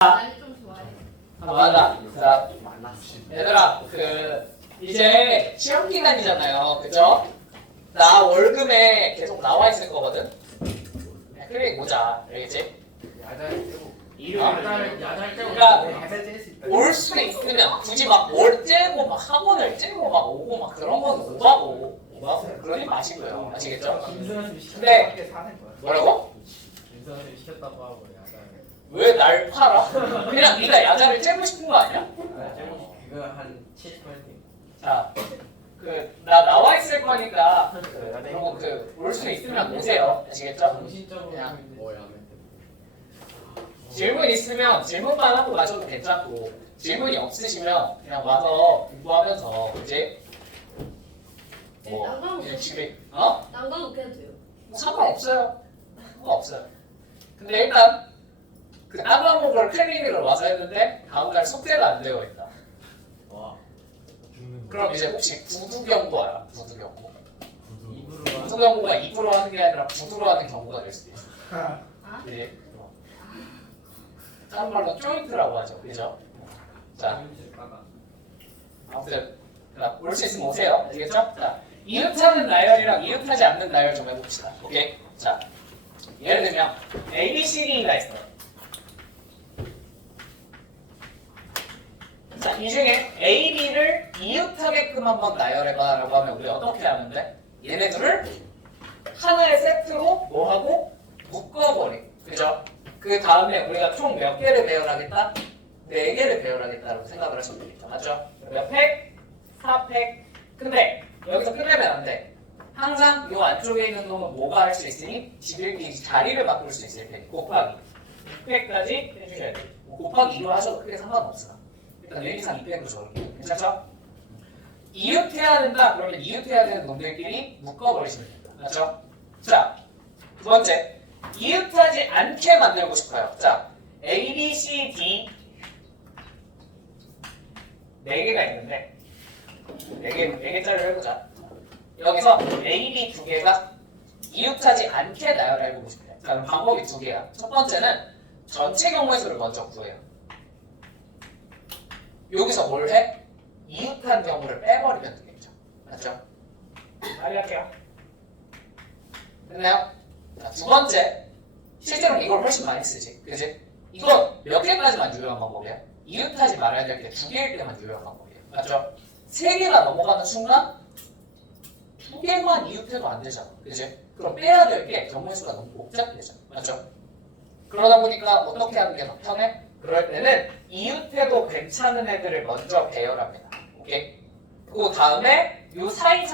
많이 좀 좋아해. 맞아. 자, 얘들아, 이제 시험 기간이잖아요, 그죠? 나 월급에 계속 나와 있을 거거든. 그래 보자, 알겠지? 그러니까 올 수 있으면 굳이 막 뭘 째고 막 학원을 째고 막 오고 막 그런 건 오바고 그러지 마시고요, 아시겠죠? 근데 뭐라고? 김선생님 시켰다고 하고 야자. 왜 날 팔아? 그냥 네가 야자를 째고 싶은 거 아니야? 그거 한 70%. 자, 나 나와 있을 거니까 그리고 올 수 있으면 오세요, 아시겠죠? 정신적으로 뭐야? 질문 있으면 질문만 하고 마셔도 괜찮고 질문이 없으시면 그냥 와서 공부하면서 이제 난강 그냥 웃겨도 집에 난강 웃겨도 돼요. 상관없어요. 상관없어요. 근데 일단 아바모를 클리닉을 와서 했는데 다음날 숙제가 안 되어 있다. 와. 그럼 이제 혹시 구두경고 알아? 구두경고. 입으로 구두경고가 입으로 하는 게 아니라 구두로 하는 경우가 될 수도 있어. 아? 네. 다른 말로 조인트라고 하죠. 그죠? 자, 아무튼 올 수 있으면 오세요. 아시겠죠? 자, 이웃하는 나열이랑 이웃하지 않는 나열 좀 해봅시다. 오케이? 자, 예를 들면 A, B, C, D가 있어. 자, 이 중에 A, B를 이웃하게끔 한번 나열해봐라고 하면 우리 어떻게 하는데? 얘네들을 하나의 세트로 뭐하고? 묶어버려. 그죠? 그 다음에 우리가 총 몇 개를 배열하겠다? 4개를 배열하겠다라고 생각을 하시면 되겠죠. 맞죠? 몇 팩? 4팩. 근데 여기서 끝내면 안 돼. 항상 이 안쪽에 있는 놈은 뭐가 할 수 있으니 지들끼리 자리를 바꿀 수 있을 테니 곱하기 6팩까지 해주셔야 돼요. 곱하기 2로 하셔도 크게 상관없어요. 일단 예리상 2팩으로 적을게요. 괜찮죠? 이웃해야 된다. 그러면 이웃해야 되는 놈들끼리 묶어버리시면 됩니다. 맞죠? 자, 두 번째. 이웃하지 않게 만들고 싶어요. 자, A, B, C, D 4개가 있는데 4개짜리를 해보자. 여기서 A, B 2개가 이웃하지 않게 나열해보고 싶어요. 자, 그럼 방법이 2개야. 첫 번째는 전체 경우의 수를 먼저 구해요. 여기서 뭘 해? 이웃한 경우를 빼버리면 되겠죠. 맞죠? 빨리 할게요. 됐나요? 자, 두 번째, 실제로는 이걸 훨씬 많이 쓰지, 그지? 이건 몇 개까지만 유효한 방법이야? 이웃하지 말아야 될 때 2개일 때만 유효한 방법이에요. 맞죠? 3개가 넘어가는 순간 2개만 이웃해도 안 되잖아, 그지? 그럼 빼야 될 게 경우의 수가 너무 복잡해져, 맞죠? 그러다 보니까 어떻게 하는 게 더 편해? 그럴 때는 이웃해도 괜찮은 애들을 먼저 배열합니다. 오케이? 그 다음에 이 사이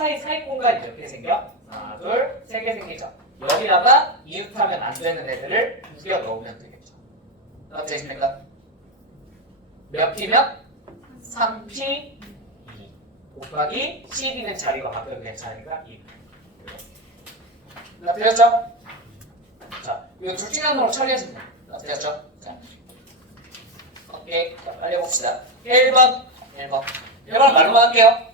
공간이 몇 개 생겨? 하나, 둘, 3개 생기죠? 여기다가 이웃하면 안 되는 애들을 우겨 넣으면 되겠죠. 되십니까? 몇 P면? 3P 2 곱하기 CD는 자리가 바뀌어도 괜찮으니까 2. 되셨죠? 자, 이거 둘 중에 하나로 처리해주면 돼요. 되셨죠? 자, 오케이. 자, 빨리 해봅시다. 1번 말로만 할게요.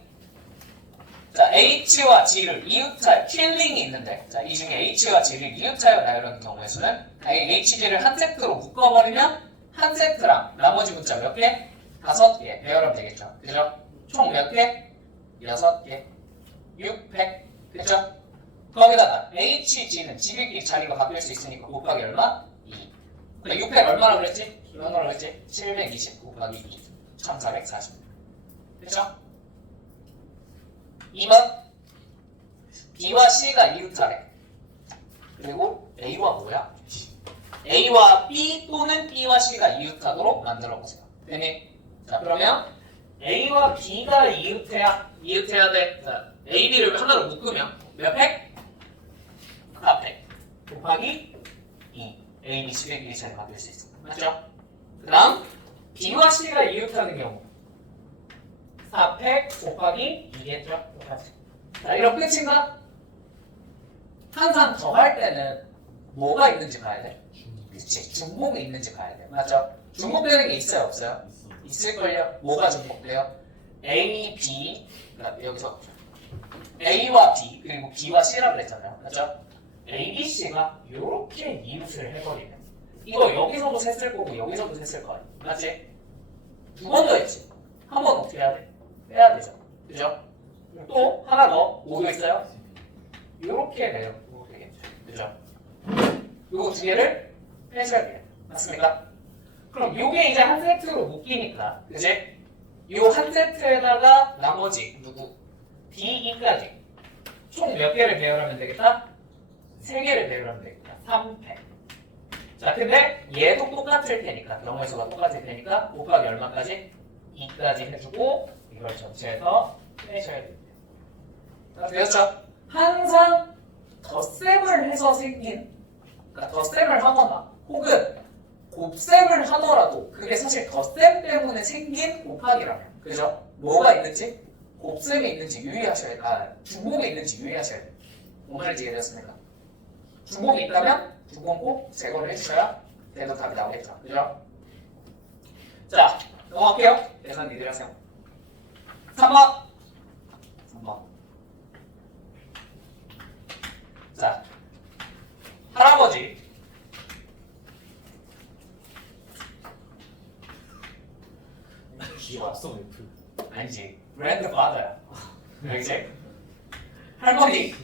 자, H와 G를 이웃하여 킬링이 있는데, 자, 이 중에 H와 G를 이웃하여 나열하는 경우의 수는 HG를 한 세트로 묶어버리면 한 세트랑 나머지 문자 몇 개? 5개 배열하면 되겠죠. 그죠? 총 몇 개? 6개. 6팩. 그죠? 거기다가 HG는 지들끼리 자리가 바뀔 수 있으니까 곱하기 얼마? 2. 근데 6팩 얼마나 그랬지? 얼마나 그랬지? 720 곱하기 2. 1440. 그죠? 2번 B와 C가 이웃하래. 그리고 A와 뭐야? A와 B 또는 B와 C가 이웃하도록 만들어보세요. 되니? 자, 그러면 A와 B가 이웃해야 돼. 자, A, B를 하나로 묶으면 몇 팩? 4팩 곱하기 2. A, B, C끼리 잘 바뀔 수 있습니다. 맞죠? 그 다음 B와 C가 이웃하는 경우 4팩 곱하기 2겠죠? 똑같이. 자, 이런 끝인가? 항상 더 할 때는 뭐가 있는지 봐야 돼? 그치, 중복이 있는지 봐야 돼. 맞죠? 중복되는 게 있어요, 없어요? 있을걸요? 뭐가 중복돼요? A, B, 그러니까 여기서 A와 B, 그리고 B와 C라고 그랬잖아요. 맞죠? A, B, C가 이렇게 이웃을 해버리면 이거 여기서도 셌을 거고 여기서도 셌을 거 아니야. 맞지? 두 번 더 있지. 한 번 어떻게 해야 돼? 빼야 되죠. 그죠? 또 하나 더. 뭐도 있어요? 요렇게 내려도 되겠죠. 그죠? 요거 두 개를 빼셔야 돼요. 맞습니까? 그럼 요게 이제 한 세트로 묶이니까, 그지? 요 한 세트에다가 나머지 누구? D, E까지 총 몇 개를 배열하면 되겠다? 3개를 배열하면 되겠다. 3패. 자, 근데 얘도 똑같을 테니까, 경우의 수가 똑같을 테니까 곱하기 얼마까지? 2까지 해주고 이걸 전체해서 빼셔야 됩니다. 자, 되었죠? 항상 덧셈을 해서 생긴, 그러니까 덧셈을 하거나 혹은 곱셈을 하더라도 그게 사실 덧셈 때문에 생긴 곱하기라면, 그죠? 뭐가 있는지, 곱셈이 있는지 유의하셔야 돼요. 중복이 있는지 유의하셔야 돼요. 오늘 이해되었습니까? 중복이 있다면 중복 꼭 제거를 해주셔야 되는 답이 나오겠죠. 그죠? 자, 넘어갈게요. 계산 니들 하세요. 3번. 자, 할아버지 귀 없어 F. 아니지, grandfather야. 여기지? 할머니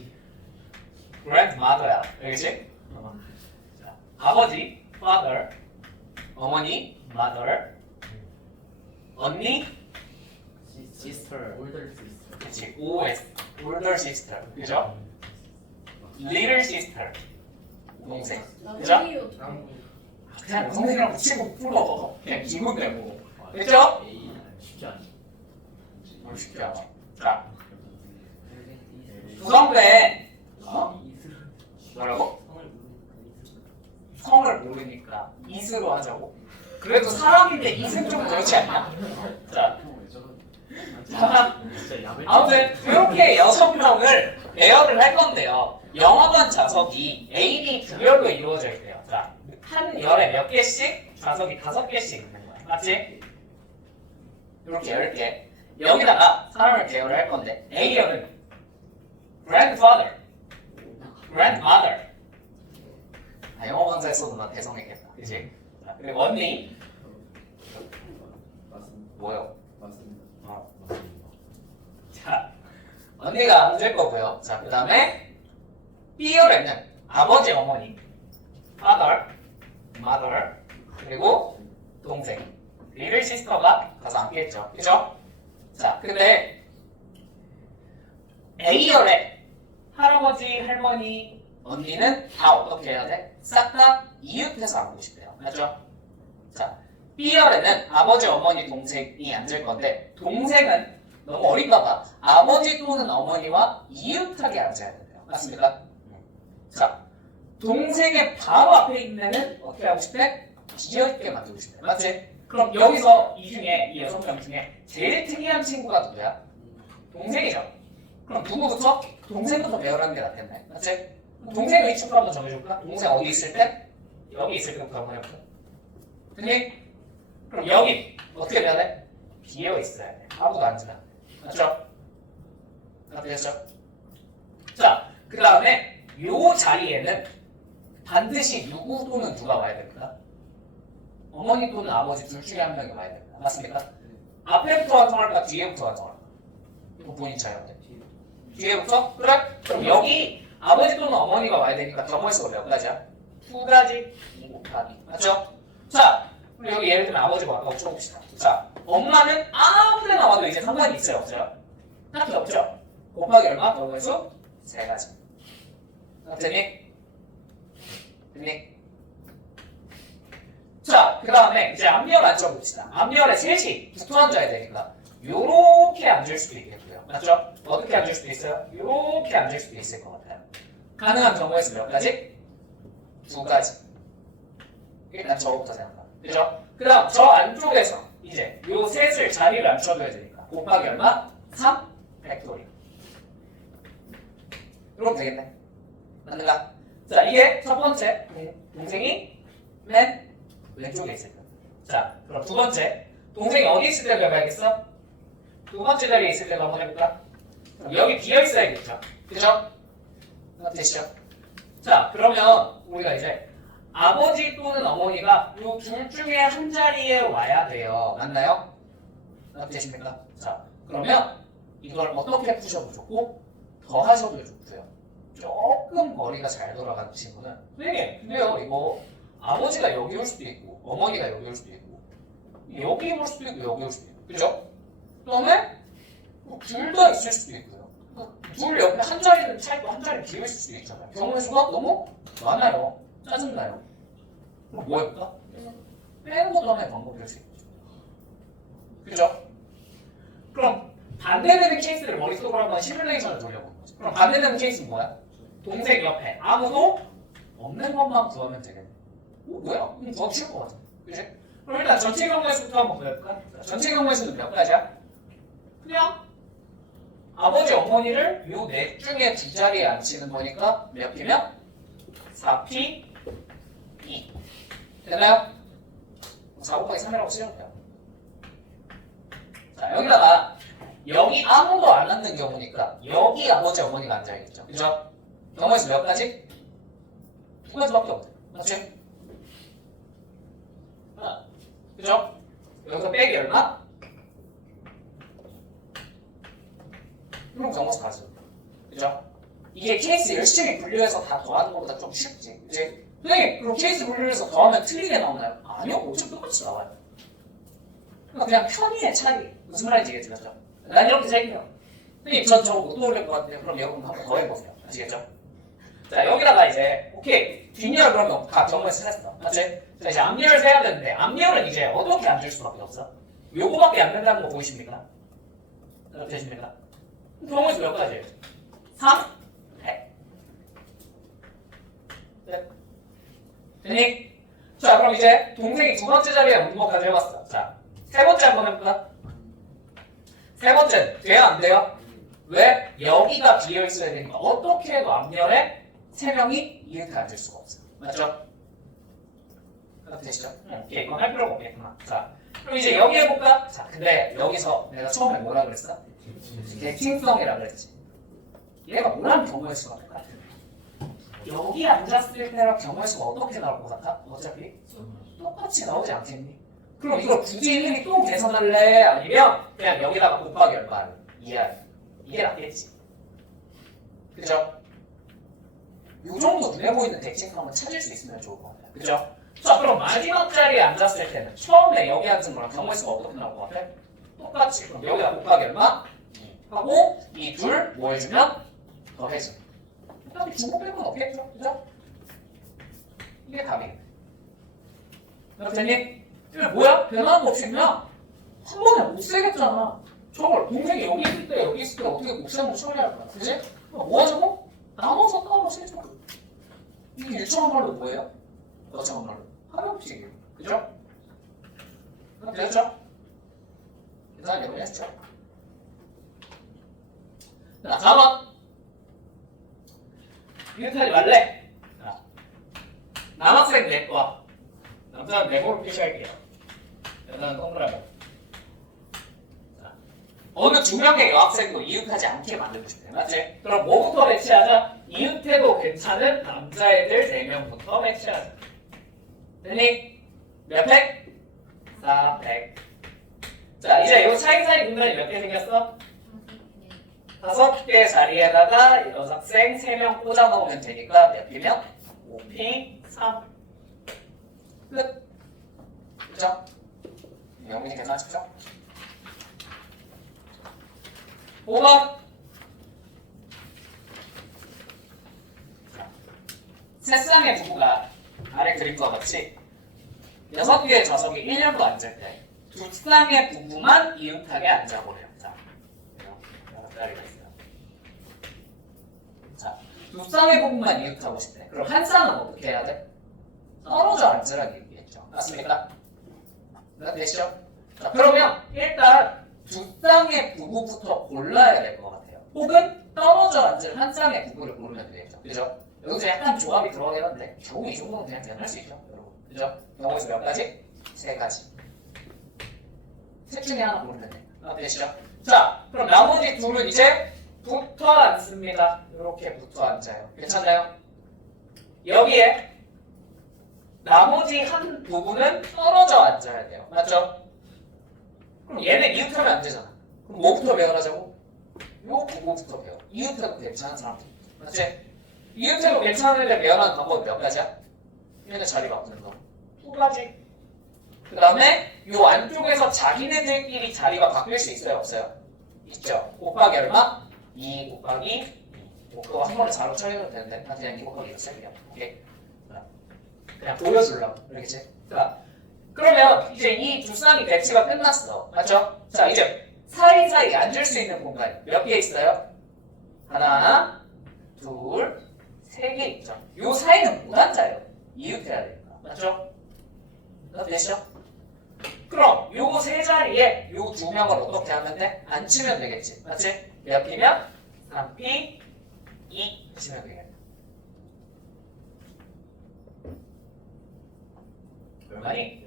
grandmother야. 여기지? 자, 아버지 father, 어머니 mother, 언니 Sister. Older sister. 그치, OS older sister. 그죠? little sister 동생. 그죠? 나중에요. 그냥 동생이랑 붙이고 풀어. 그냥 기분 내고. 그죠? A 쉽지 않아. 뭘 쉽게 하나. 자, 구성된 뭐라고? 성을 모르니까 이스로 하자고. 그래도 사람인데 이스는 좀 그렇지 않냐? 자, 아무튼 이렇게 6명을 배열을 할 건데요. 영어관 좌석이 A, B 두 열로 이루어져 있대요. 자, 한 열에 몇 개씩? 좌석이 5개씩 있는 거야. 맞지? 이렇게 10개. 여기다가 사람을 배열을 할 건데 A열은 grandfather, grandmother. 아, 영어 강사에서도 나 대성했겠다. 그치? 자, 그리고 언니 맞습니다. 뭐요? 맞습니다. 자, 언니가 앉을 거고요. 자, 그 다음에 B열에는 아버지, 어머니, father, mother, 그리고 동생, little sister가 가서 앉겠죠. 그죠? 자, 근데 A열에 할아버지, 할머니, 언니는 다 어떻게 해야 돼? 싹 다 이웃해서 앉고 싶대요. 맞죠? 자, B열에는 아버지, 어머니, 동생이 앉을 건데 동생은 너무 어린가 봐. 아버지 또는 어머니와 이웃하게 앉아야 된대요. 맞습니까? 자, 동생의 바로 앞에 있는 애는 어떻게 하고 싶대? 비어있게 만들고 싶대. 맞지? 그럼 여기서 이 중에, 이 6명 중에 제일 특이한 친구가 누구야? 동생이죠. 그럼 누구부터? 동생부터 배열하는 게 낫겠네. 맞지? 동생 위치부터 한번 정해줄까? 동생 어디 있을 때? 여기 있을 때부터 한번 해볼까? 됐니? 그럼 여기 어떻게 돼야 돼? 비어 있어야 돼. 아무도 앉으면 안 돼. 맞죠? 다 되셨죠? 자, 그 다음에 요 자리에는 반드시 누구 또는 누가 와야 됩니다. 어머니 또는 아버지 둘 중에 한 명이 와야 됩니다. 맞습니까? 앞에부터 완성할까? 뒤에부터 완성할까? 이거 본인 차례인데. 뒤에부터? 그래? 그럼 여기 아버지 또는 어머니가 와야 되니까 경우의 수가 몇 가지야? 2가지 2 곱하기. 맞죠? 자, 그럼 여기 예를 들면 아버지가 아까 쳐봅시다. 자, 엄마는 아무 데나 와도 이제 상관이 있어요? 없어요? 딱히 없죠? 곱하기 얼마? 경우의 수? 3가지. 됐니? 됐니? 자, 그 다음에 이제 앞열 앉혀봅시다. 앞열에 셋이 붙어 앉아야 되니까 요렇게 앉을 수도 있겠고요. 맞죠? 어떻게 앉을 수도 있어요? 요렇게 앉을 수도 있을 것 같아요. 가능한 경우의 수 몇 가지? 2가지. 일단 저거부터 생각합니다. 그죠? 그 다음 저 안쪽에서 이제 요 셋을 자리를 앉혀줘야 되니까 곱하기 얼마? 3 팩토리얼. 이러면 되겠네. 맞는가? 자, 이게 첫 번째 동생이 맨 왼쪽에 있을 거야. 자, 그럼 두 번째 동생이 어디 있을 때 배워야겠어? 두 번째 자리에 있을 때도 한번 해볼까? 그럼 여기 비어 있어야겠죠. 그죠? 되시죠? 자, 그러면 우리가 이제 아버지 또는 어머니가 이 둘 중에 한 자리에 와야 돼요. 맞나요? 되십니까? 자, 그러면 이걸 어떻게 푸셔도 좋고 더 하셔도 좋고요. 조금 머리가 잘 돌아가는 친구는 선생님, 근데요 이거 아버지가 여기 올 수도 있고 어머니가 여기 올 수도 있고 여기 올 수도 있고 여기 올 수도 있고 그죠? 그다음에 둘 다 있을 수도 있고요. 둘 옆에 한 자리는 차있고 한 자리는 비어 있을 수도 있잖아요. 경우의 수가 너무 많아요. 짜증나요. 그럼 뭐 해볼까? 빼는 것도 하나의 방법일 수 있죠. 그죠? 그럼 반대되는 케이스를 머릿속으로 한번 시뮬레이션을 돌려보는 거죠. 그럼 반대되는 케이스는 뭐야? 동생 옆에 아무도 없는 것만 구하면 되겠네. 뭐야? 더 쉬울 것 같아. 그치? 그럼 일단 전체 경우의 수부터 한번 구해볼까? 전체 경우의 수는 몇 가지야? 그냥 아버지 어머니를 요 넷 중에 두 자리에 앉히는 거니까 몇 P면? 4P 2 되나요? 4 곱하기 3이라고 쓰면 돼요. 자, 여기다가 여기 아무도 안 앉는 경우니까 여기 아버지 어머니가 앉아야겠죠. 그죠? 경우에서 몇 가지? 두 가지밖에 없어요. 맞지? 하나. 그죠? 여기서 빼기 얼마? 그럼 경우에서 가죠. 그죠? 이게 케이스 열심히 분류해서 다 더하는 것보다 좀 쉽지. 그치? 선생님, 그럼 케이스 분류해서 더하면 틀리게 나오나요? 아니요. 어차피 똑같이 나와요. 그러니까 그냥 편의의 차이. 무슨 말인지 이해되죠? 난 이렇게 생겨요. 선생님, 전 저거 못 떠올릴 것 같은데 그럼 여러분 한번 더 해보세요. 아시겠죠? 자, 여기다가 이제 오케이. 뒷열 그러면 다 경우에서 했어. 맞지? 자, 이제 앞열을 세야 되는데 앞열은 이제 어떻게 앉을 수밖에 없어? 요거밖에 안 된다는 거 보이십니까? 되십니까? 경우에서 몇 가지예요? 3, 100. 네. 되니? 자, 그럼 이제 동생이 두 번째 자리에 앉는 것까지 해봤어. 자, 세 번째 한번 해볼까? 세 번째, 돼요? 안 돼요? 왜? 여기가 비어있어야 되니까 어떻게 해도 앞열에 세 명이 이렇게 앉을 수가 없어요. 맞죠? 그렇게 되시죠? 오케이, 이건 할 필요가 없겠구나. 자, 그럼 이제 여기 해볼까? 자, 근데 여기서 내가 처음에 뭐라 그랬어? 대칭성이라 그랬지. 얘가 뭐라는 경우의 수가 똑같아. 여기 앉았을 때랑 경우의 수가 어떻게 나올 것 같아? 어차피 똑같이 나오지 않겠니? 그럼 이걸 굳이 일일이 또 계산할래? 아니면 그냥 여기다가 곱하기 얼마를 이해할래? 이게 낫겠지. 그죠? 요 정도 눈에 보이는 대칭성을 찾을 수 있으면 좋을 것 같아요. 그죠? 자, 그럼 마지막 자리에 앉았을 때는 처음에 여기 앉은 거랑 경우의 수가 어떻게 나올 것 같아? 똑같이. 그럼 여기다 곱하기 얼마? 하고 이 둘 뭐 해주면? 더해줘. 어차피 중복 뺄 건 없겠죠? 그죠? 이게 답이에요. 여러분님, 이게 뭐야? 변하는 거 없이 그냥 한 번에 못 세겠잖아. 저걸 동생이 여기 있을 때 여기 있을 때 어떻게 곱셈으로 처리할 거야? 그지? 뭐 하자고? 나눠서 따로 세죠. 이게 유창한 말로 뭐예요? 여창한 말로 합역식이에요. 그죠? 됐죠? 일단 여기 했죠. 자, 4번. 이렇게 하지 말래. 자, 남학생 내 거. 남자는 네모로 표시할게요. 여자는 동그라미. 자, 어느 두 명의 여학생도 이웃하지 않게 만들고 싶대요. 맞지? 그럼 뭐부터 배치하자? 이웃해도 괜찮은 남자애들 4명부터 배치하자. 됐니? 몇 팩? 400. 자, 이제 이 사이사이 공간이 몇 개 생겼어? 5개 자리에다가 여학생 3명 꽂아 넣으면 되니까 몇 P면? 5P 3. 끝. 그죠? 영민이 괜찮으시죠? 5번. 세 쌍의 부부가 아래 그림과 같이 6개의 좌석이 1년도 앉을 때 두 쌍의 부부만 이웃하게 앉아보래요. 자, 여섯 자리가 있어요. 자, 두 쌍의 부부만 이웃하고 싶대. 그럼 한 쌍은 어떻게 해야 돼? 떨어져 앉으라고 얘기했죠. 맞습니까? 네, 되시죠? 자, 그러면 일단 두 쌍의 부부부터 골라야 될 것 같아요. 혹은 떨어져 앉을 한 쌍의 부부를 고르면 되겠죠. 그죠? 여기서 약간 조합이 들어가긴 한데 겨우 이 정도는 그냥 할 수 있죠. 여러분. 그죠? 경우에서 몇 가지? 3가지. 셋 중에 하나 고르면 돼요. 되시죠? 자, 그럼 나머지 둘은 이제 붙어 앉습니다. 이렇게 붙어 앉아요. 괜찮나요? 여기에 나머지 한 부분은 떨어져 앉아야 돼요. 맞죠? 그럼 얘네 이웃하면 안 되잖아. 그럼 뭐부터 배열하자고? 요 부분부터 배워. 이웃해도 괜찮은 사람들. 맞지? 이웃해도 괜찮은 애들 배열하는 방법이 몇 가지야? 얘네 자리 바꾸는 거. 두 가지. 그 다음에 요 안쪽에서 자기네들끼리 자리가 바뀔 수 있어요? 없어요? 있죠. 곱하기 얼마? 2 곱하기 2. 뭐 그거 한 번에 자로 처리해도 되는데 나 그냥 2 곱하기 2로 쓸게요. 오케이? 그냥 보여주려고. 알겠지? 자, 그러면 이제 이 두 쌍이 배치가 끝났어. 맞죠? 자, 이제 사이사이 앉을 수 있는 공간이 몇 개 있어요? 하나, 둘, 세 개 있죠. 요 사이는 못 앉아요. 이웃해야 되니까. 맞죠? 됐죠? 그럼 요 세 자리에 요 두 명을 어떻게 하면 돼? 앉히면 되겠지. 맞지? 몇 P면? 3P, 2 하시면 되겠네. 얼마니?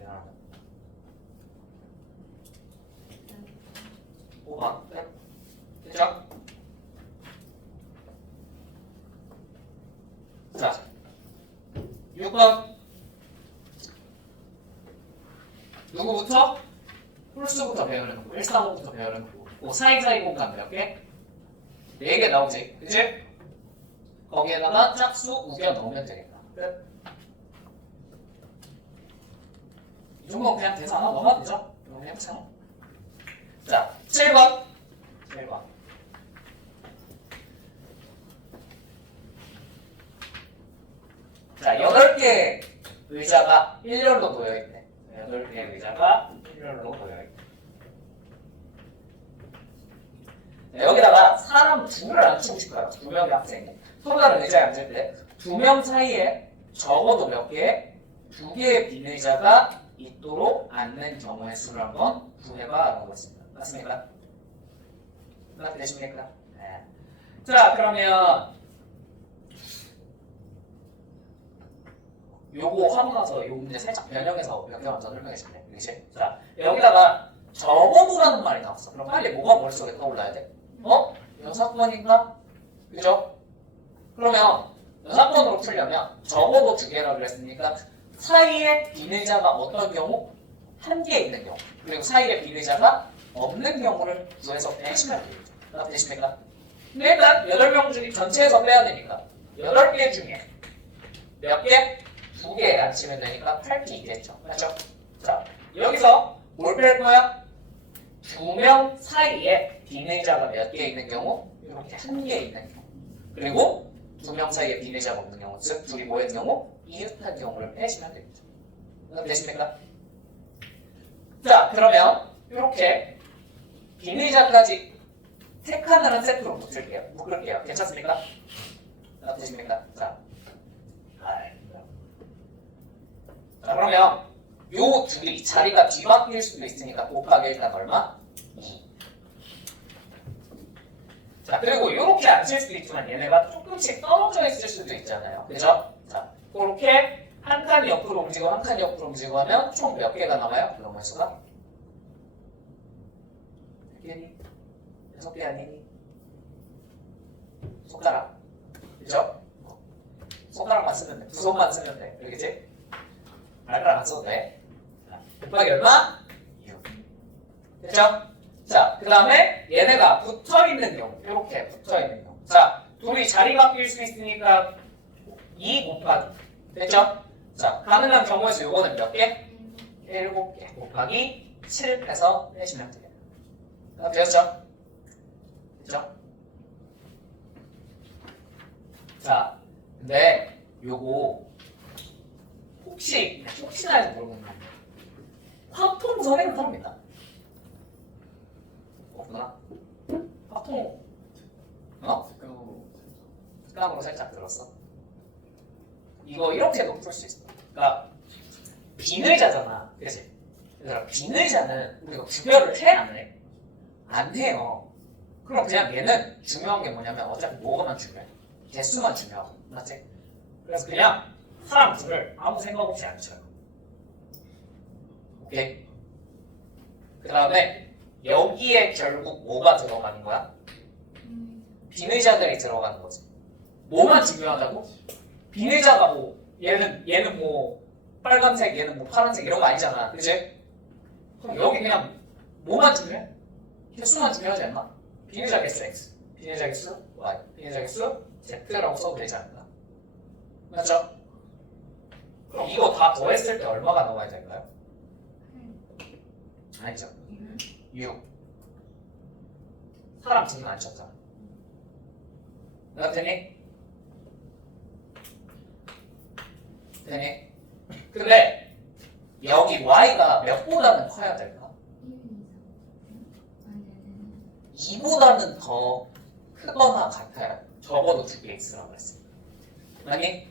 5번. 네. 됐죠? 자, 6번. 누구부터? 홀수부터 배우는 거고 135부터 배우는 거고 그 사이사이 공간 몇 개? 4개 나오지, 그치? 거기에다가 짝수 우겨 넣으면 되겠다. 끝. 이 정도면 그냥 대사 하나 넣으면 되죠? 이거 해보자. 자, 7번. 7번. 자, 8개 의자가 일렬로 놓여있네. 8개 의자가 일렬로 놓여있네. 자, 여기다가 사람 둘을 앉히고 싶어요. 2명의 학생이. 서로 다른 의자에 앉을 때 2명 사이에 적어도 몇 개? 2개의 빈 의자가 있도록 앉는 경우의 수를 한번 구해봐 라고 했습니다. 맞습니까? 되십니까? 네. 자, 그러면 요거 하고 나서 요 문제 살짝 변형해서 몇 개만 더 설명해 줄래? 그치? 자, 여기다가 적어도라는 말이 나왔어. 그럼 빨리 뭐가 머릿속에 떠올라야 돼? 6번인가? 그죠? 그러면 6번으로 풀려면 적어도 2개라고 그랬으니까 사이에 빈 의자가 어떤 경우? 1개 있는 경우. 그리고 사이에 빈 의자가 없는 경우를 구해서 빼시면 되겠죠. 되십니까? 근데 일단 8명 중에 전체에서 빼야 되니까 8개 중에 몇 개? 2개 앉히면 되니까 8개 있겠죠. 맞죠? 자, 여기서 뭘 뺄 거야? 2명 사이에 빈 의자가 몇 개 있는 경우? 이렇게 1개 있는 경우. 그리고 2명 사이에 빈 의자가 없는 경우, 즉 둘이 모인 경우, 이웃한 경우를 빼시면 되겠죠. 되십니까? 자, 그러면 이렇게 빈 의자까지 택하는 세트로 묶을게요. 괜찮습니까? 되십니까? 자, 그러면 요 둘이 자리가 뒤바뀔 수도 있으니까 곱하기 일단 얼마? 2. 자, 그리고 이렇게 앉을 수도 있지만 얘네가 조금씩 떨어져 있을 수도 있잖아요. 그죠? 자, 그렇게 한 칸이 옆으로 움직이고 한 칸이 옆으로 움직이고 하면 총 몇 개가 남아요? 그런 수가? 몇 개니? 6개 아니니? 손가락. 그죠? 손가락만 쓰면 돼. 두 손만 쓰면 돼. 그러겠지? 발가락 안 써도 돼. 곱하기 얼마? 6. 됐죠? 자, 그 다음에 얘네가 붙어있는 경우. 이렇게 붙어있는 경우. 자, 둘이 자리 바뀔 수 있으니까 2 곱하기. 됐죠? 자, 가능한 경우에서 요거는 몇 개? 7개 곱하기 7 해서 빼시면 돼요. 되었죠? 됐죠? 자, 근데 요거 혹시나 해서 물어보는 건데 화통 선행은 탑니다. 없구나. 화통 특강으로 살짝 들었어. 이거 이렇게도 풀 수 있어. 그러니까 빈 의자잖아, 그치? 얘들아, 빈 의자는 우리가 구별을 해 안 해? 안 해요. 그럼 그냥 얘는 중요한 게 뭐냐면 어차피 뭐가만 중요해? 개수만 중요하고, 맞지? 그래서 그냥 사람 둘을 아무 생각 없이 앉혀요. 오케이? 그 다음에 여기에 결국 뭐가 들어가는 거야? 빈 의자들이 들어가는 거지. 뭐만 중요하다고? 빈 의자가 뭐 얘는 뭐 빨간색 얘는 뭐 파란색 이런 거 아니잖아. 그치? 그럼 여기 그냥 뭐만 중요해? 개수만 중요하지 않나? 비례자 개수 x, 비례자 개수 y, 비례자 개수 z라고 써도 되지 않나? 맞죠? 그럼 이거 다 더했을 때 얼마가 나와야 될까요? 아니죠. 6. 사람 지금 안 쳤잖아. 되니? 되니? 근데 여기 y가 몇보다는 커야 될까? 2보다는 더 크거나 같아요. 적어도 2개 x라고 했습니다. 아니?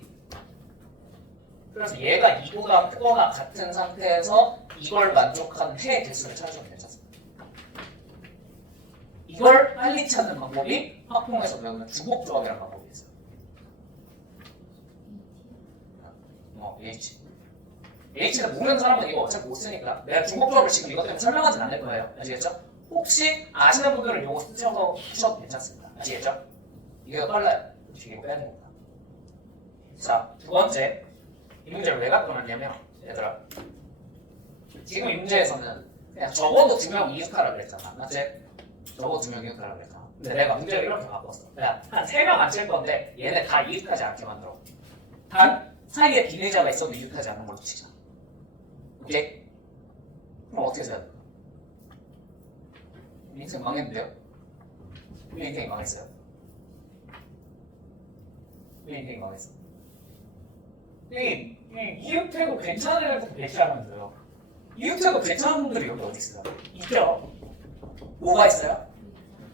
그래서 얘가 2보다 크거나 같은 상태에서 이걸 만족하는 해 개수를 찾으면 괜찮습니다. 이걸 빨리 찾는 방법이 학폭에서 배우는 주곡조합이라는 방법이 있어요. H. H는 모르는 사람은 이거 어차피 못 쓰니까 내가 주곡조합을 지금 이것 때문에 설명하진 않을 거예요. 아시겠죠? 혹시 아시는 분들은 이거 쓰셔도 괜찮습니다. 아시겠죠? 이게 더 빨라요. 이거 빼야 됩니다. 자, 두 번째. 이 문제를 왜 갖고 왔냐면 얘들아 지금 이 문제에서는 그냥 적어도 2명 이웃하라 그랬잖아. 맞지? 적어도 2명 이웃하라 그랬잖아. 근데 내가 문제를 이렇게 바꿨어. 그냥 한 3명 안 칠 건데 얘네 다 이웃하지 않게 만들어. 단 사이에 비례자가 있어도 이웃하지 않는 걸로 치자. 오케이? 그럼 어떻게 해야 될까? 인생 망했는데요? 왜 인생이 망했어요? 왜 인생이 망했어? 이웃태고 괜찮은 애들 배치하면서요. 이웃태고 괜찮은 분들이 여기 어디 있어요? 있죠? 뭐가 있어요?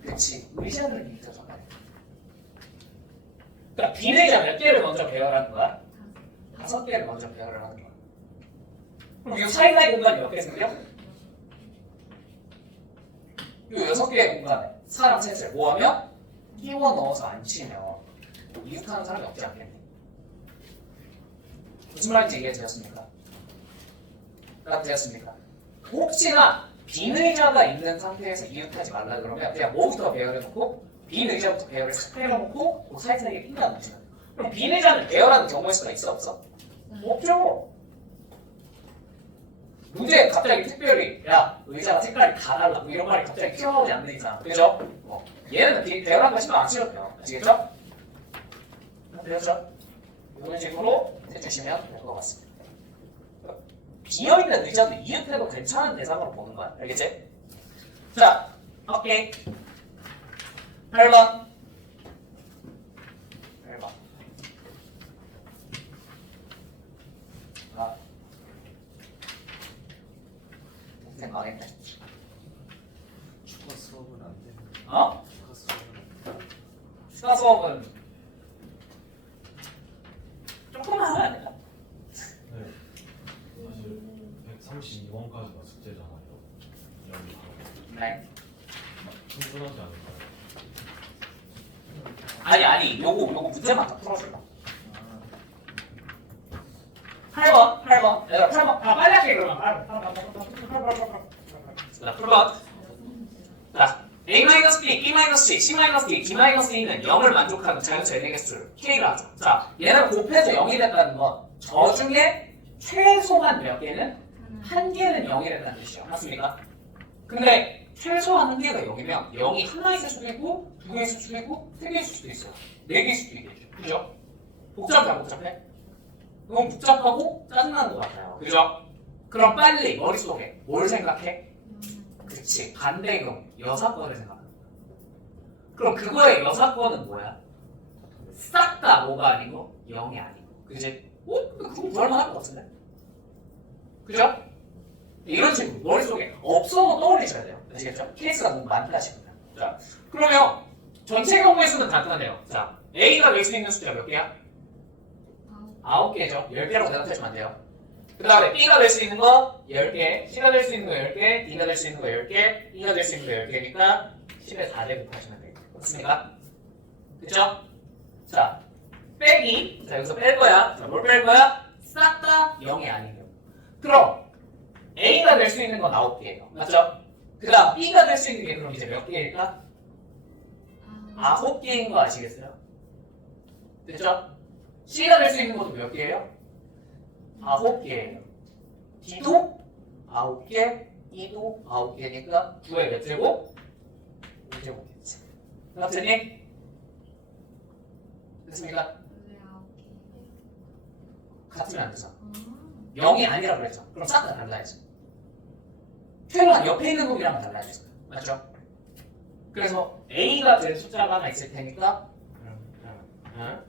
그치, 의자를 이웃하잖아요. 그러니까 비례자 몇 개를 먼저 배열하는 거야? 5개를 먼저 배열을 하는 거야. 그럼 이 사이사이 공간이 몇 개 생겨? 이 6개의 공간에 사람 셋을 모으면 끼워 넣어서 안 치면 이웃하는 사람이 없지 않겠니? 무슨 말인지 이해되셨습니까? 되셨습니까? 혹시나 빈의자가 있는 상태에서 이웃하지 말라 그러면 그냥 뭐부터 배열해놓고 빈의자부터 배열을 싹 빼놓고 그 사이사이에 끼가 넣으시면 돼요. 그럼 빈의자는 배열하는 경우의 수가 있어 없어? 없죠. 문제에 갑자기 특별히 야 의자가 색깔이 다 달라 뭐 이런 말이 갑자기 튀어나오지 않는 이상 그죠? 얘는 배열한 거 신경 안 쓰셔도 돼요. 아시겠죠? 되셨죠? 이런 식으로 해주시면 될 것 같습니다. 비어있는 의자도 이웃해도 괜찮은 대상으로 보는 거야. 알겠지? 자, 오케이. 8번. 8번. 아. 망했네. 추가 수업은 안 돼. 어? 추가 수업은 안 돼. 추가 수업은 조금만 하면 안 될까? 네. 사실 132원까지가 숙제잖아요. 여기 네. 충분하지 않을까요? 아니 요거 문제만 다 풀어줄까? 8번 얘들아 8번 빨리 할게 그러면 8번 자 A-B, B-C, C-D, D-E는 0을 만족하는 자연수 n의 개수를 K라 하죠. 자 얘는 곱해서 0이 됐다는 건 저 중에 최소한 몇 개는 한 개는 0이 됐다는 뜻이에요. 맞습니까? 근데 최소한 한 개가 0이면 0이 하나 있을 수도 있고 2개 있을 수도 있고 3개 있을 수도 있어요. 4개 있을 수도 있겠죠. 그죠? 복잡해 안 복잡해? 너무 복잡하고 짜증나는 것 같아요. 그죠? 그럼 빨리 머릿속에 뭘 생각해? 그치, 반대경 여사건을 생각한다. 그럼 그거의 여사건은 뭐야? 싹 다 뭐가 아니고 0이 아니고 그치? 그거 구할만 할 것 같은데? 그죠? 이런 식으로 머릿속에 없어도 떠올리셔야 돼요. 아시겠죠? 케이스가 너무 많다 싶으면. 자, 그러면 전체 경우의 수는 간단해요. 자, A가 낼 수 있는 숫자 몇 개야? 9개죠. 10개라고 대답해주면 안 돼요. 그 다음에 B가 될 수 있는 거 10개, C가 될 수 있는 거 10개, D가 될 수 있는 거 10개, E가 될 수 있는 거 10개니까 10에 4대 곱하시면 돼요. 맞습니까? 그쵸? 자, 빼기. 자, 여기서 뺄 거야. 자, 뭘 뺄 거야? 싹 다 0이 아니에요. 그럼 A가 될 수 있는 건 9개예요. 맞죠? 그 다음 B가 될 수 있는 게 그럼 이제 몇 개일까? 9개인 거 아시겠어요? 됐죠? C가 될 수 있는 것도 몇 개예요? 9개예요. D도 9개, E도 9개니까 9의 몇 제곱? 5제곱이겠지. 그렇더니 됐습니까? 왜 9개? 같으면 안 되잖아. 아. 0이 아니라 그랬죠. 그럼 싹 다 달라야지. 표현 옆에 있는 놈이랑 달라야지. 맞죠? 그래서 A가 될 숫자가 하나 있을 테니까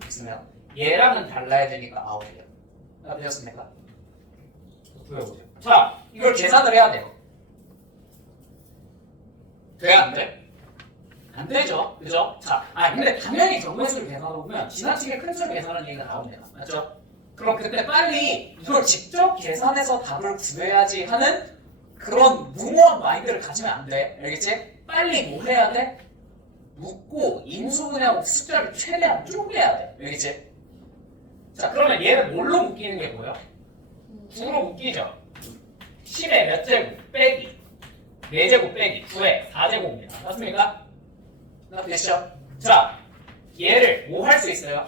있으면 얘랑은 달라야 되니까 9이에요. 되셨습니까? 보여보세요. 자, 이걸 계산을 해야 돼요. 돼? 안 돼? 안 되죠? 그죠? 자, 근데 당연히 경우의 계산을 보면 지나치게 큰 수 계산하는 얘기가 나옵니다. 맞죠? 그럼 그때 빨리 이걸 직접 계산해서 답을 구해야지 하는 그런 무모한 마인드를 가지면 안 돼. 알겠지? 빨리 뭐 해야 돼? 묶고 인수분해하고 숫자를 최대한 쪼개야 돼. 알겠지? 자, 그러면 얘는 뭘로 묶이는 게 뭐예요? 9로 묶이죠? 10의 몇 제곱 빼기 4제곱 빼기 9의 4제곱입니다. 맞습니까? 됐죠? 자, 얘를 뭐 할 수 있어요?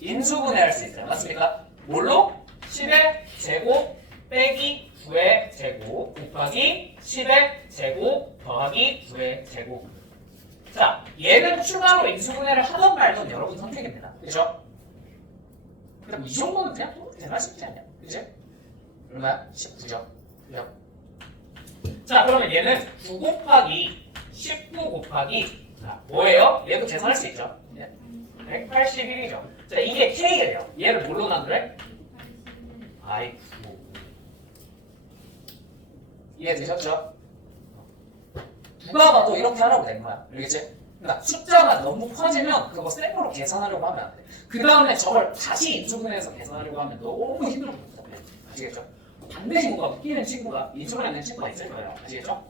인수분해할 수 있어요. 맞습니까? 뭘로? 10의 제곱 빼기 9의 제곱 곱하기 10의 제곱 더하기 9의 제곱. 자, 얘는 추가로 인수분해를 하던 말던 여러분 선택입니다. 그죠? 그럼 이 정도는 그냥 또 대단히 쉽지 않냐? 그지? 얼마야? 19죠? 그죠? 자, 그러면 얘는 9 곱하기 19 곱하기 자, 뭐예요? 얘도 계산할 수 있죠? 181이죠. 자, 이게 K예요. 얘를 뭘로 나누래? 아이쿠. 이해되셨죠? 누가 봐도 이렇게 하라고 된 거야. 알겠지? 그러니까 숫자가 너무 커지면 그거 셀프로 계산하려고 하면 안 돼. 그 다음에 저걸 다시 인수분해해서 계산하려고 하면 너무 힘들고 복잡해. 아시겠죠? 반드시 뭔가 웃기는 친구가 인수분해하는 친구가 있을 거예요. 아시겠죠?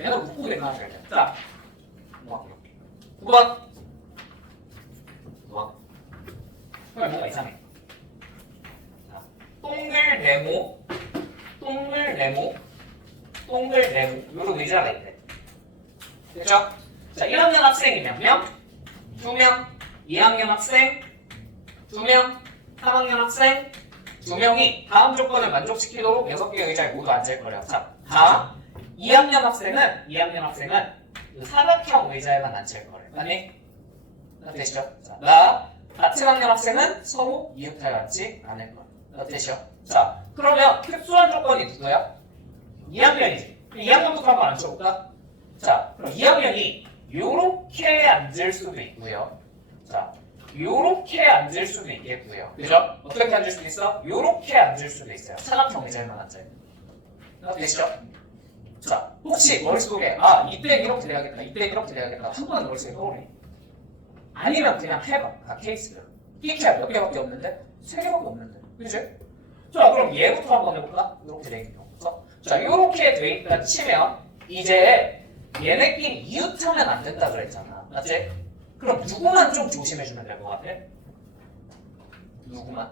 얘도 묶고 계산하셔야 돼. 자, 9번. 9번. 그러면 뭔가 이상해. 자, 동글 네모, 동글 네모, 동글 네모 이런 의자가 있대. 됐죠? 자, 1학년 학생이면 명? 2명, 2학년 학생, 2명, 3학년 학생, 2명이 다음 조건을 만족시키도록 6개의 의자에 모두 앉을 거래요. 자, 다 2학년 학생은 그 사각형 의자에만 앉을 거래요. 아니? 되시죠? 자, 같은 학년 학생은 서로 이웃하여 앉지 않을 거예요. 되시죠? 자, 그러면 특수한 조건이 누구야? 2학년이지. 2학년부터 한번 앉혀볼까? 자, 그럼 2학년이 요렇게 앉을 수도 있고요. 자, 요렇게 앉을 수도 있겠고요. 그죠? 어떻게 앉을 수도 있어? 요렇게 앉을 수도 있어요. 사각형 의자에만 앉아요. 되시죠? 자, 혹시 머릿속에 이때 이렇게 돼야겠다, 이때 이렇게 돼야겠다 한 번 머릿속에 떠오르니? 아니면 그냥 해봐. 케이스를. 끼케야 몇 개밖에 없는데? 3개밖에 없는데. 그치? 자, 그럼 얘부터 한번 해볼까? 이렇게 돼 있는 경우. 자, 이렇게 돼 있다 치면 이제 얘네끼리 이웃하면 안 된다 그랬잖아. 맞지? 그럼 누구만 좀 조심해주면 될 것 같아? 누구만?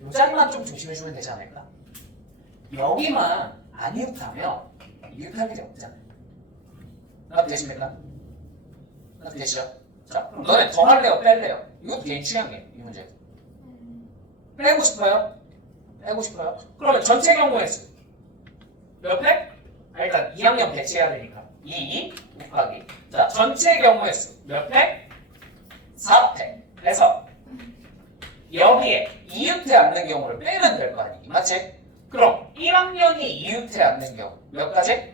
요 자리만 좀 조심해주면 되지 않을까? 여기만 안 이웃하면 이웃할 일이 없잖아요. 나도 되십니까? 나도 되시죠? 자, 그럼 너네 더 할래요? 뺄래요? 이것도 개인 취향이에요. 이 문제. 빼고 싶어요? 빼고 싶어요? 그러면 전체 경우의 수 몇 팩? 일단 2학년 배치해야 되니까 2 곱하기 자, 전체 경우의 수 몇 팩? 4팩 해서 여기에 이웃해 않는 경우를 빼면 될 거 아니니? 맞지? 그럼 1학년이 이웃해 않는 경우 몇 가지?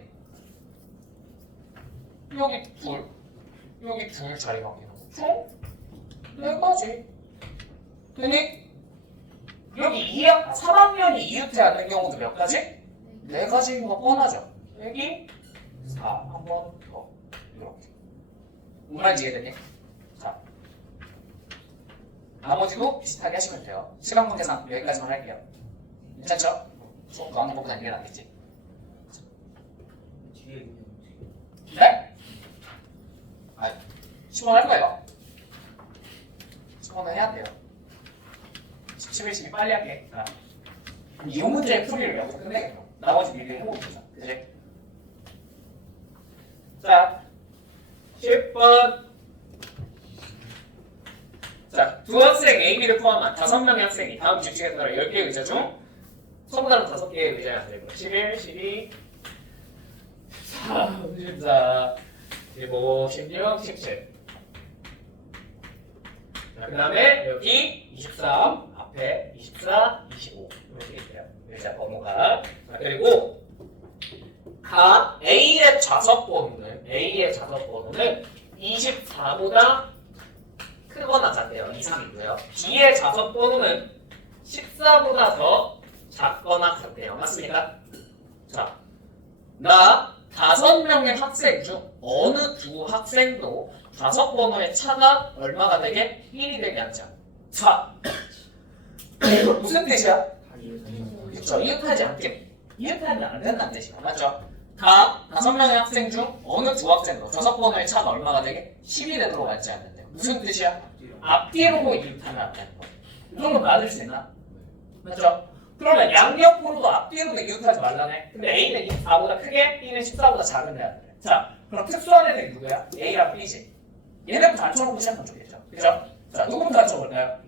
여기 둘 자리 바뀌는 거 총? 4가지 되니? 여기 3학년이 이웃해 않는 경우도 몇 가지? 4가지인 거 뻔하죠? 여기 4, 한 번 더 이렇게 무슨 말인지 이해되니? 자, 나머지도 비슷하게 하시면 돼요. 시간 문제상 여기까지만 할게요. 괜찮죠? 수업 많은 것보다 이게 낫겠지? 네? 10원 할 거예요. 10원은 해야 돼요. 11, 12 빨리 할게. 자, 이 문제의 풀이를 여기서 끝내겠죠. 나머지 미리 해봅시다. 그치? 자, 10번. 자, 자, 두 학생 A, B를 포함한 5명의 학생이 다음 규칙에 따라 10개의 의자 중 성분은 5개의 의자에 앉아있고 11, 12, 13, 14, 15, 16, 17. 자, 그 다음에 여기 23, 앞에 24, 25 이렇게 있어요. 의자 번호가. 자, 그리고 각 A의 좌석 번호는 24보다 크거나 작대요. 이상이고요. B의 좌석 번호는 14보다 더 작거나 같대요. 맞습니까? 자, 나 5명의 학생 중 어느 두 학생도 좌석 번호의 차가 얼마가 되게 1이 되게 앉아. 자, 무슨 뜻이야? 그렇죠. 이웃하지 않게. 이웃하면 안 된다는 뜻이야. 맞죠? 다 5명의 학생 중 어느 두 학생도 좌석 번호의 차가 얼마가 되게 10이 되도록 앉지 않는데. 무슨 뜻이야? 앞뒤로 이웃하면 안 되는 거야. 이 정도 맞을 수 있나? 맞죠? 그러면 양옆으로도 앞뒤로도 이웃하지 말라네. 근데 A는 24보다 크게, B는 14보다 작은데 안 돼. 자, 그럼 특수한 애들이 누구야? A랑 B지. 얘네부터 앉혀놓고 시작하면 좋겠죠. 그죠? 자, 누구부터 앉혀볼까요?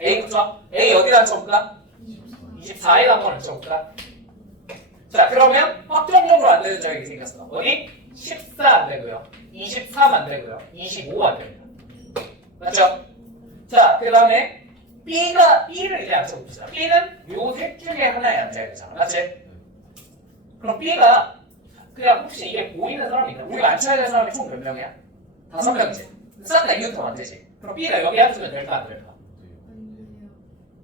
A부터? A 어디다 앉혀볼까? 24에다 한번 앉혀볼까? 자, 그러면 확정적으로 안 되는 적이 생겼어. 어디? 14 안 되고요. 23 안 되고요. 25 안 됩니다. 맞죠? 자, 그 다음에 B를 이제 앉혀봅시다. B는 요 셋 중에 하나에 앉아야 되잖아. 맞지? 그럼 B가 그냥 혹시 이게 보이는 사람이 있나? 우리가 앉혀야 될 사람이 총 몇 명이야? 5명이지. 싼다 이웃하면 안 되지. 그럼 B가 여기 앉으면 될까 안 될까?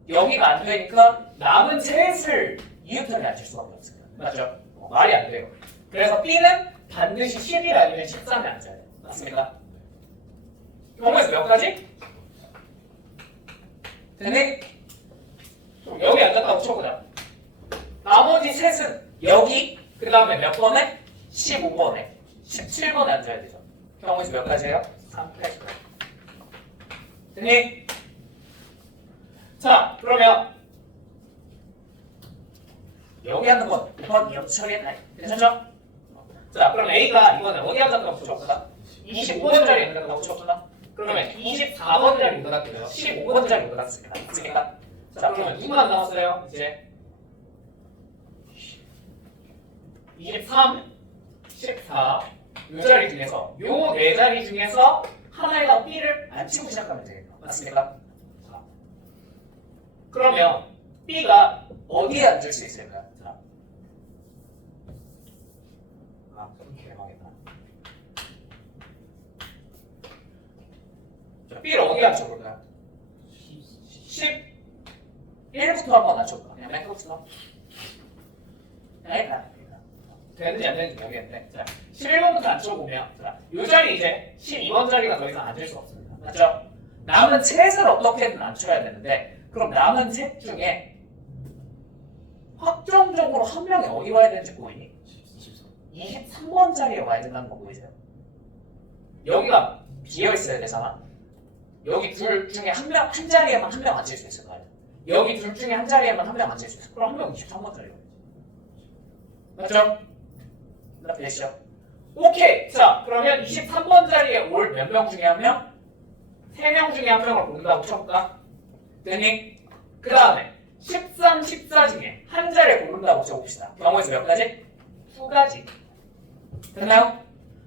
여기가 안 되니까 남은 셋을 이웃하게 앉힐 수밖에 없어요. 맞죠? 말이 안 돼요. 그래서 B는 반드시 11 아니면 13에 앉아야 돼요. 맞습니까? 경우에서 몇 가지? 되네? 그럼 여기 앉았다고 쳐보자. 나머지 셋은 여기, 그 다음에 몇 번에? 15번에, 17번에 앉아야 되죠. 경우에서 몇 가지예요? 3, 8, 9. 되니? 자, 그러면 여기 앉는 건 곱하기 2 처리했나요? 괜찮죠? 자, 그럼 A가 이번에 어디 앉았다고 붙여볼까? 25번짜리 앉았다고 붙여볼까? 그러면 24번짜리 못 얻었고요. 15번짜리 못 얻었습니다. 맞습니까? 자, 그러면 누구만 남았어요? 이제 23, 14 이 자리 중에서 요 네 자리 중에서 하나에다 B를 앉히고 시작하면 되겠다. 맞습니까? 자, 그러면 B가 어디에 앉을 수 있을까요? 자, 개망했다. 자, B를 어디에 앉혀볼까요? 11부터 한번 앉혀볼까? 그냥 맨 끝부터. 되는지 안 되는지 모르겠는데. 자, 11번부터 앉혀보면, 자, 이 자리 이제 12번 자리가 더 이상 앉을 수 없습니다. 맞죠? 남은 셋을 어떻게든 앉혀야 되는데, 그럼 남은 셋 중에 확정적으로 한 명이 어디 와야 되는지 보이니? 23번 자리에 와야 된다는 거 보이세요? 여기가 비어 있어야 되잖아. 여기 둘 중에 한 자리에만 한 명 앉을 수 있을 거 아니야. 여기 둘 중에 한 자리에만 한 명 앉을 수 있어. 그럼 한 명 23번 자리가 되지. 맞죠? 나 됐죠? 오케이. 자, 그러면 23번 자리에 올 몇 명 중에 한 명? 3명 중에 한 명을 고른다고 쳐볼까? 됐니? 그 다음에 13, 14 중에 한 자리에 고른다고 쳐봅시다. 경우에서 몇 가지? 2가지. 됐나요?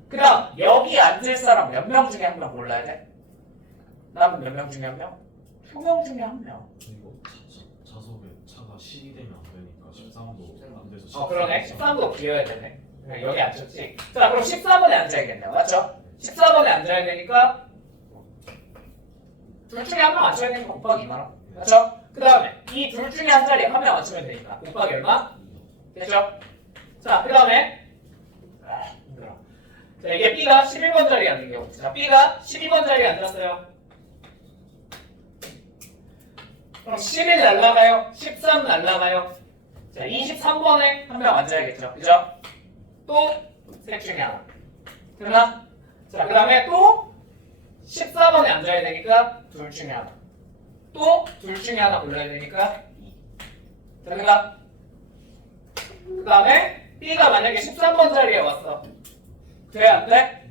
그 다음 여기 앉을 사람 몇 명 중에 한 명 골라야 돼? 남은 몇 명 중에 한 명? 2명 중에 한 명. 이거 좌석에 차가 10이 되면 안 되니까 13도 안 돼서 그러네. 13도 비워야 되네. 여기 앉혔지. 자, 그럼 14번에 앉아야겠네요. 맞죠? 14번에 앉아야 되니까 둘 중에 한 명 앉혀야 되니까 곱하기 2만원. 맞죠? 그 다음에 이 둘 중에 한 자리에 한 명 앉히면 되니까 곱하기 얼마? 됐죠? 자, 그 다음에 힘들어. 자, 이게 B가 11번 자리에 앉는 경우. 자, B가 12번 자리에 앉았어요. 그럼 11 날라가요? 13 날라가요? 자, 23번에 한 명 앉아야겠죠? 그죠? 또 셋 중에 하나. 됐나? 자, 그 다음에 또 14번에 앉아야 되니까 둘 중에 하나. 또 둘 중에 하나 골라야 되니까 2. 됐나? 그 다음에 B가 만약에 13번 자리에 왔어. 돼? 안 돼?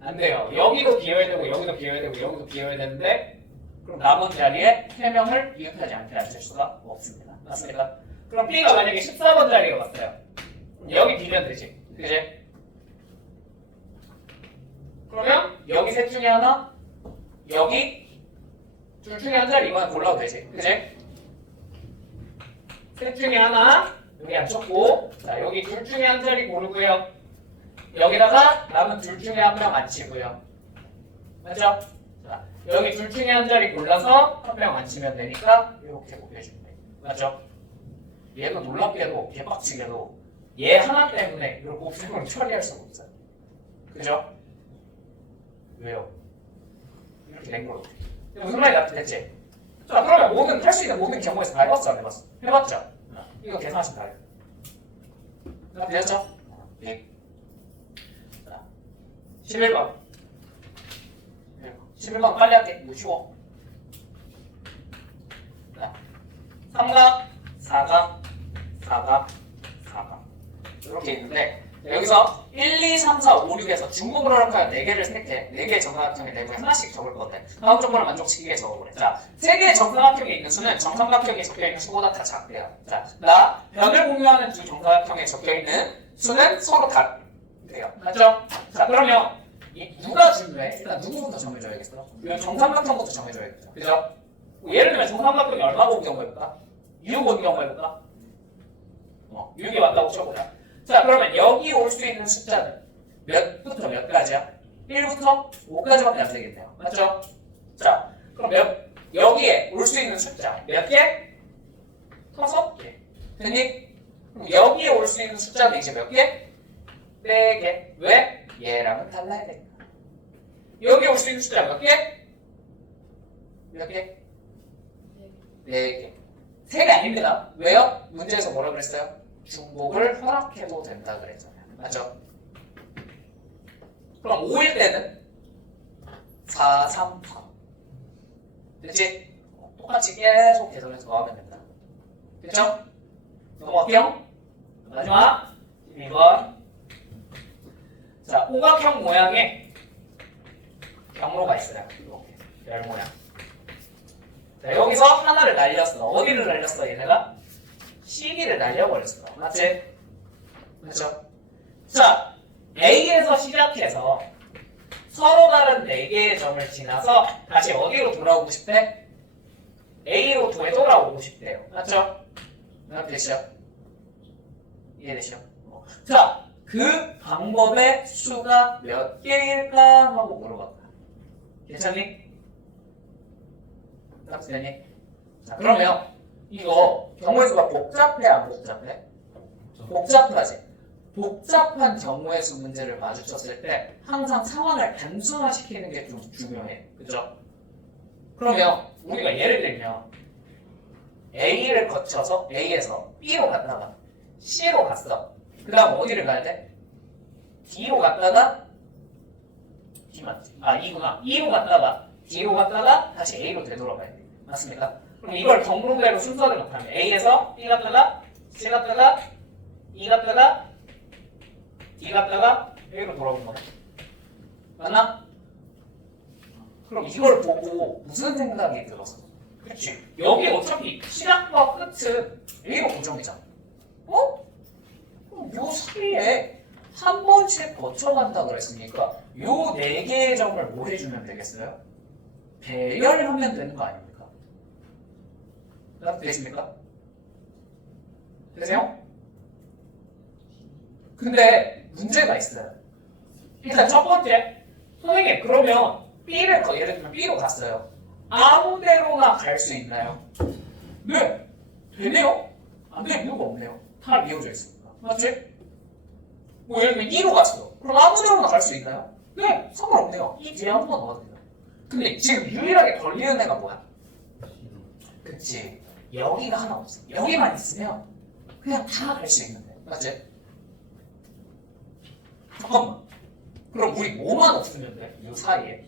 안 돼요. 여기도 비워야 되고 여기도 비워야 되고 여기도 비워야 되는데 그럼 남은 자리에 3명을 이웃하지 않게 앉을 수가 없습니다. 맞습니까? 그럼 B가 만약에 14번 자리에 왔어요. 그럼 여기 B면 되지. 그지? 그러면 여기 셋 중에 하나, 여기 둘 중에 한 자리 이거는 골라도 되지. 그지? 셋 중에 하나, 여기 앉혔고, 자, 여기 둘 중에 한 자리 고르고요. 여기다가 남은 둘 중에 한 명 앉히고요. 맞죠? 자, 여기 둘 중에 한 자리 골라서 한 명 앉히면 되니까 이렇게 곱해주면 돼. 맞죠? 얘도 놀랍게도 개빡치게도 얘 하나 때문에 이런 곱셈을 처리할 수가 없어요. 그죠? 왜요? 이렇게 된 거로. 무슨 말인지 됐지? 자, 그러면 할 수 있는 모든 경우에서 다 해봤어, 안 해봤어? 해봤죠? 이거 계산하시면 다 해요. 되셨죠? 네. 자, 11번. 11번 빨리 할게. 이거 쉬워. 자, 3각, 4각, 4각, 4각. 이렇게 있는데, 여기서 1, 2, 3, 4, 5, 6에서 중복을 허락하여 4개를 선택해. 4개의 정사각형의 내부에 하나씩 적을 건데, 다음 조건을 만족시키게 적어보래. 자, 3개의 정사각형에 있는 수는 정삼각형에 적혀있는 수보다 다 작대요. 자, 나 변을 공유하는 두 정사각형에 적혀있는 수는 서로 다르대요. 맞죠? 자, 그러면 누가 중요해? 일단 누구부터 정해줘야겠어? 이건 정삼각형부터 정해줘야겠죠. 그죠? 예를 들면 정삼각형이 얼마 본 경우 해볼까? 6 온 경우 해볼까? 6이 왔다고 쳐보자. 자, 그러면 여기 올 수 있는 숫자는 몇부터 몇 가지야? 1부터 5까지밖에 안 되겠네요. 맞죠? 자, 그럼 여기에 올 수 있는 숫자 몇 개? 5개. 됐니? 그럼 여기에 올 수 있는 숫자는 이제 몇 개? 4개. 왜? 얘랑은 달라야 되니까. 여기 올 수 있는 숫자 몇 개? 몇 개? 4개. 3개 아닙니다. 왜요? 문제에서 뭐라 그랬어요? 중복을 허락해도 된다 그랬잖아요. 맞죠? 그럼 5일 때는 4, 3, 4. 됐지? 똑같이 계속 계산해서 넣으면 된다. 됐죠? 넘어갈게요. 마지막 2번. 자, 오각형 모양의 경로가 있어요. 이렇게 별 모양. 자, 여기서 하나를 날렸어. 어디를 날렸어? 얘네가 CD를 날려버렸어. 맞지? 맞죠? 자, A에서 시작해서 서로 다른 4개의 점을 지나서 다시 어디로 돌아오고 싶대? A로 돌아오고 싶대요. 맞죠? 이해되시죠? 이해되시죠? 자, 그 방법의 수가 몇 개일까 하고 물어봤다. 괜찮니? 되니? 자, 그러면 이거 경우의 수가 복잡해 안 복잡해? 복잡하지. 복잡한 경우의 수 문제를 마주쳤을 때 항상 상황을 단순화시키는 게 좀 중요해. 그죠? 그러면 우리가 예를 들면 A를 거쳐서 A에서 B로 갔다가 C로 갔어. 그 다음 어디를 가야 돼? D로 갔다가 D 맞지? 아 E구나. E로 갔다가 D로 갔다가 다시 A로 되돌아가야 돼. 맞습니까? 그럼 이걸 경로대로 순서를 못하면 A에서 B 갔다가 C 갔다가 E 갔다가 D 갔다가 A로 돌아오는 거네. 맞나? 그럼 이걸 보고 무슨 생각이 들었어? 그치? 여기 어차피 시작과 끝은 A로 고정이잖아. 어? 그럼 요 사이에 한 번씩 거쳐간다 그랬으니까 요 4개의 점을 뭐 해주면 되겠어요? 배열하면 되는 거 아닙니까? 되십니까? 되세요? 근데 문제가 있어요. 일단 첫 번째, 선생님 그러면 B를 예를 들면 B로 갔어요. 아무 데로나 갈 수 있나요? 네, 되네요. 안 될 이유가 없네요. 다 이어져 있으니까. 맞지? 뭐 예를 들면 2로 갔어요. 그럼 아무 데로나 갈 수 있나요? 네, 상관없네요. 이 뒤에 한 번 넣어도 돼요. 근데 지금 유일하게 걸리는 애가 뭐야? 그치. 여기가 하나 없어. 여기만 있으면 그냥 다 갈 수 있는데. 맞지? 잠깐만. 그럼 우리 뭐만 없으면 돼? 이 사이에.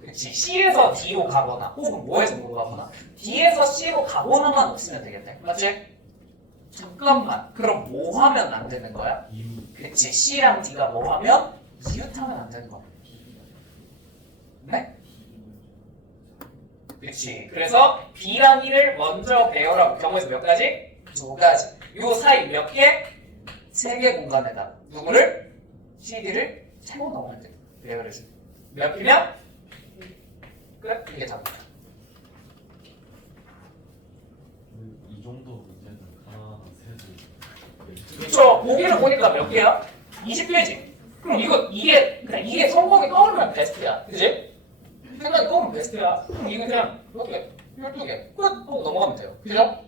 그치. C에서 D로 가거나 혹은 뭐에서 뭐로 가거나 D에서 C로 가거나만 없으면 되겠네. 맞지? 잠깐만. 그럼 뭐 하면 안 되는 거야? 그치. C랑 D가 뭐 하면? 이웃하면 안 되는 거야. 네? 그렇지. 그래서 B랑 1을 먼저 배열하고 경우에서 몇 가지? 2가지. 요 사이 몇 개? 3개 공간에다 누구를? CD를 채워 넣으면 돼. 배열해서 몇 개면? 끝. 이게 답이야. 이 정도 문제는 하나, 셋을 그쵸. 보기를 보니까 몇 개야? 20개지. 그럼 이게 성공이 떠오르면 베스트야. 그지? 생각이 떠오르면 베스트야. 그럼 이거 그냥 몇 개? 12개. 끝! 하고 넘어가면 돼요. 그죠?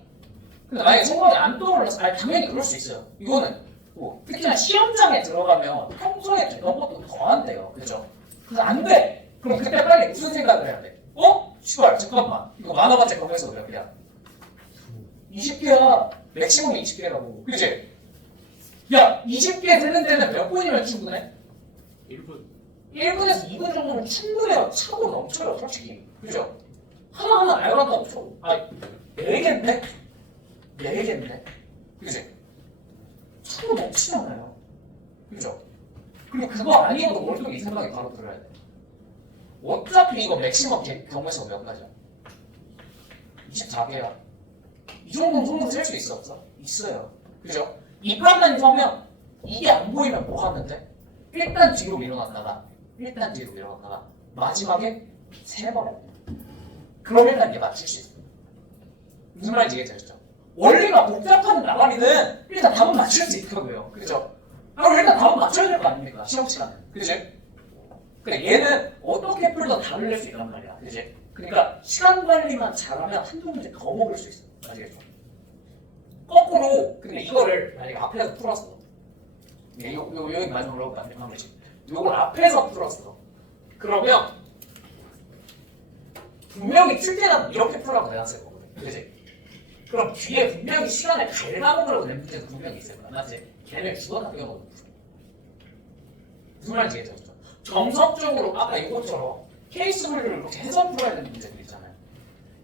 근데 만약에 성공이 안 떠올라서, 아니, 당연히 그럴 수 있어요. 이거는 뭐, 특히나 시험장에 들어가면 평소에 되던 것도 더 안 돼요. 그죠? 그래서 안 돼! 그럼 그때 빨리 무슨 생각을 해야 돼? 시발, 잠깐만. 이거 만화반책 검에서 몇 개야? 20개야. 맥시멈이 20개라고. 그치? 야, 20개 되는 데는 몇 분이면 충분해? 1분. 1분에서 2분 정도면 충분해요. 차고 넘쳐요, 솔직히. 그죠? 하나하나 알아간다고 쳐. 4개인데? 4개인데? 그치? 차고 넘치잖아요. 그죠? 그리고 그거 아니어도 머릿속에 이 생각이 바로 들어야 돼. 어차피 이거 맥시멈 경우에서 몇 가지야? 24개야. 이 정도는 손으로 셀 수 있어, 없어? 있어요. 그죠? 이 판단이 서면 이게 안 보이면 뭐 하는데? 일단 뒤로 밀어놨다가 마지막에 3번 해. 그럼 일단 이게 맞출 수 있어. 무슨 말인지 이해되셨죠? 원리가 복잡한 나발이는 일단 답은 맞출 수 있다고요. 그죠? 그럼 일단 답은 맞춰야 될 거 아닙니까? 시험 시간에. 그지? 근데 얘는 어떻게 풀도 답을 낼 수 있단 말이야. 그지? 그러니까 시간 관리만 잘하면 한두 문제 더 먹을 수 있어. 아시겠죠? 거꾸로 근데 이거를 만약에 앞에서 풀었어. 여기 마지막으로 한 번씩. 요걸 앞에서 풀었어. 그러면 분명히 틀 때는 이렇게 풀라고 내가 쓸 거거든. 그지? 그럼 뒤에 분명히 시간을 갉아먹으려고 낸 문제도 분명히 있을 거야. 맞지? 걔를 죽어다 뛰어먹는 거야. 무슨 말인지 이해되죠? 정석적으로 아까 이것처럼 케이스 분류를 이렇게 해서 풀어야 되는 문제들 있잖아요.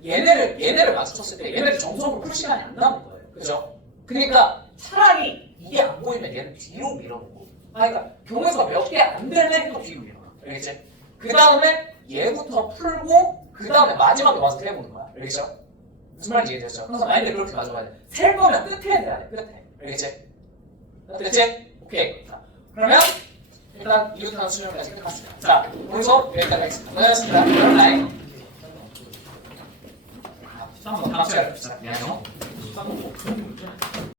얘네를 마주쳤을 때 얘네들 정석으로 풀 시간이 안 남은 거예요. 그죠? 그러니까 차라리 이게 안 보이면 얘는 뒤로 밀어놓고 그러니까 경우에서 몇 개 안 되네 또 뒤로 밀어놔. 알겠지? 그 다음에 얘부터 풀고 그 다음에 마지막에 와서 해보는 거야. 알겠죠? 무슨 말인지 이해되죠? 그래서 만약에 그렇게 가져가야 돼. 셀 거면 끝에 해야 돼. 끝에. 알겠지? 됐지? 오케이. 자, 그러면 일단 이웃하는 수준까지 끝났습니다. 자, 오늘도 여기까지 하겠습니다. 고생하셨습니다. 바이바이. 다음 시간에 뵙시다. 안녕.